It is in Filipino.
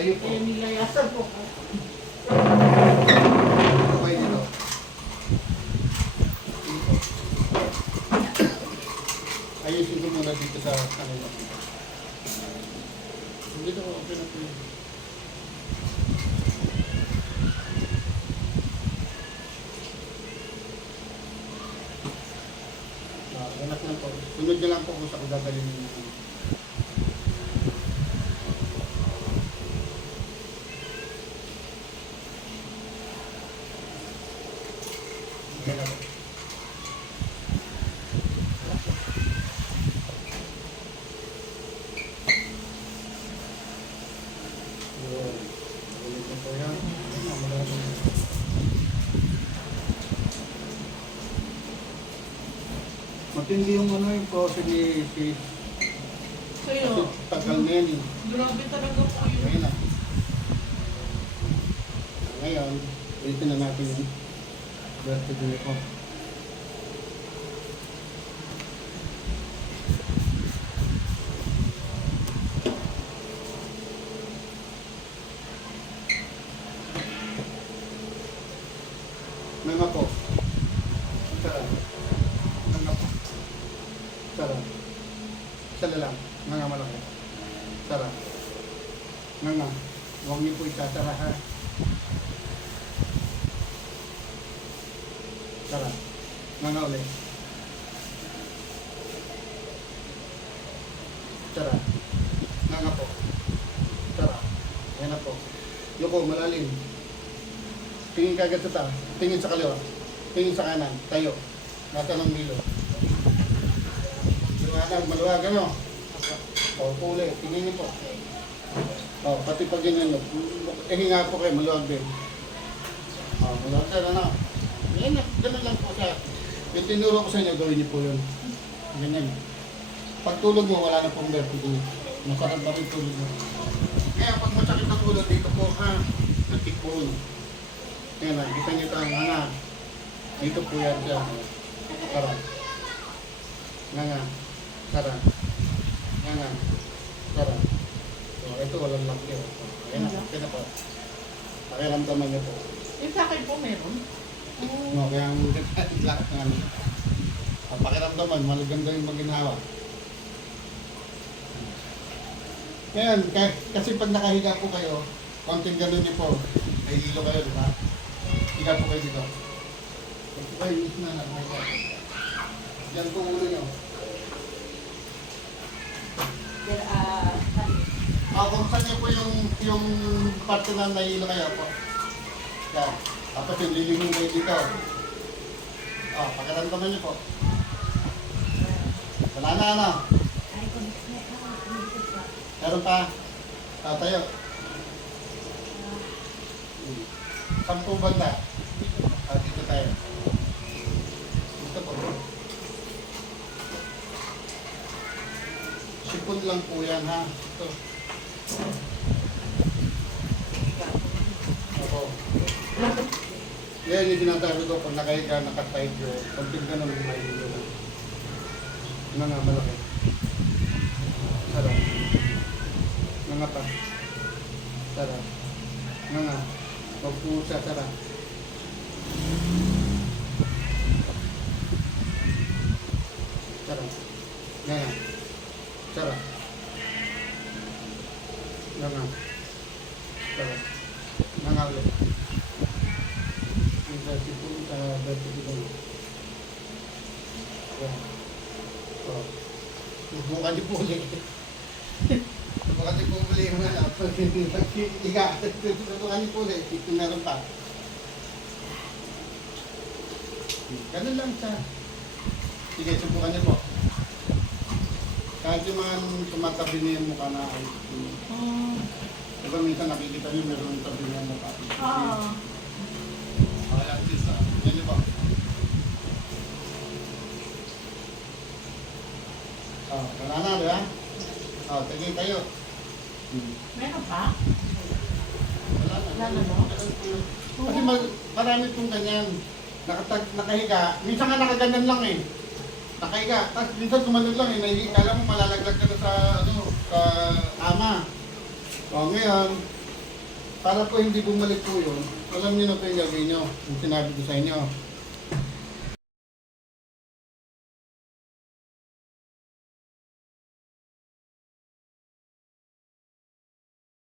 Tayo po. Kaya nilayasan po ko. Okay dito. Dito. Ayusin ko muna dito sa kanila. Dito ko, okay na po yun. Anak lang po. Sunod niyo lang po kung saan dadalhin niyo. Okay na po. Yun. Ulit na po yan. Matindi yung ano yung process ni si Sa'yo. tagal na yan eh. Grabe talaga po yun. Ngayon na. Ngayon, dito na natin yung birthday ko. Mga po. Sarap. Mga po. Sarap. Isa na lang. Mga malaki. Sarap. Mga. Huwag niyo po isasara ha. Sarap. Mga ulit. Sarap. Mga po. Sarap. Yan na po. Yuko, malalim. Tingin ka agad sa taas. Tingin sa kaliwa. Tingin sa kanan. Tayo. Nasa ng milo. Maluwag, maluwag ano? O, puli. Tingin niyo po. O, pati pag ganyan nyo. Hinga po kayo, maluwag din. O, maluwag din ano? Yan na, ganun lang po siya. Yung tinuro ko sa inyo, gawin niyo po yun. Ganyan. Pag tulog mo, wala na pong vertigo. Masarap pa rin tulog mo. Kaya pag masakit ang ulo, dito po ha. Nagtikbol. Yan na, kita niyo ito ang nga. Dito po yan siya. Sarap. Nga. Sarap. Nga. Sarap. So, ito walang laki. Ayan na, kaya po. Pakiramdaman niyo po. Yung sa akin po meron. No, kaya ang lakas ng ano. Ang pakiramdaman, malaganda yung maginhawa. Ngayon, kasi pag nakahiga po kayo, konting ganun niyo po, may hilo kayo, di ba? Higa po kayo dito. Pag po kayo, miss na nakahiga. Yan po ulo niyo. Kung saan niyo po yung parte na nahilo kayo po. Yan. Tapos yung lilingin kayo dito. Pakiramdaman niyo po. Wala na ano? Meron pa? Tayo. 10 banda. Dito tayo. Dito po. Sipon lang po yan ha. Ito. Opo. Yan yung sinasabi ko pag nakahiga, nakatide yun. Pag tignan ng may hilo lang. Ano nga malaki. Sarap. Nga pa. Sarap. Nga. Huwag po siya sarap. Sarap. Nga. Sarap. Nga. Sarap. Nga ulit. Sa sipon sa vertigo. Yan. Bukan di puli. Bukan di puli yung ano. Iga. Bukan di puli. Ito meron pa. Ganun lang siya. Sige, subukan niyo po. Kahit yung mga tumatabi niya yung mukha na ay. Diba minsan nakikita niyo meron yung tabi niya yung mukha. Ayan, sisa. Yan niyo po. Wala na, di ba? Tingin kayo. Meron pa? Wala na. Wala na, no? Kasi marami pong ganyan. Nakahiga. Minsan nga nakaganyan lang eh. Nakahiga. Tapos minsan tumalog lang eh. Nahihiga. Kala mo malalaglag ka na sa, sa ama. Ngayon, para po hindi bumalik po yun, alam niyo na po yung gagawin nyo, yung sinabi ko sa inyo.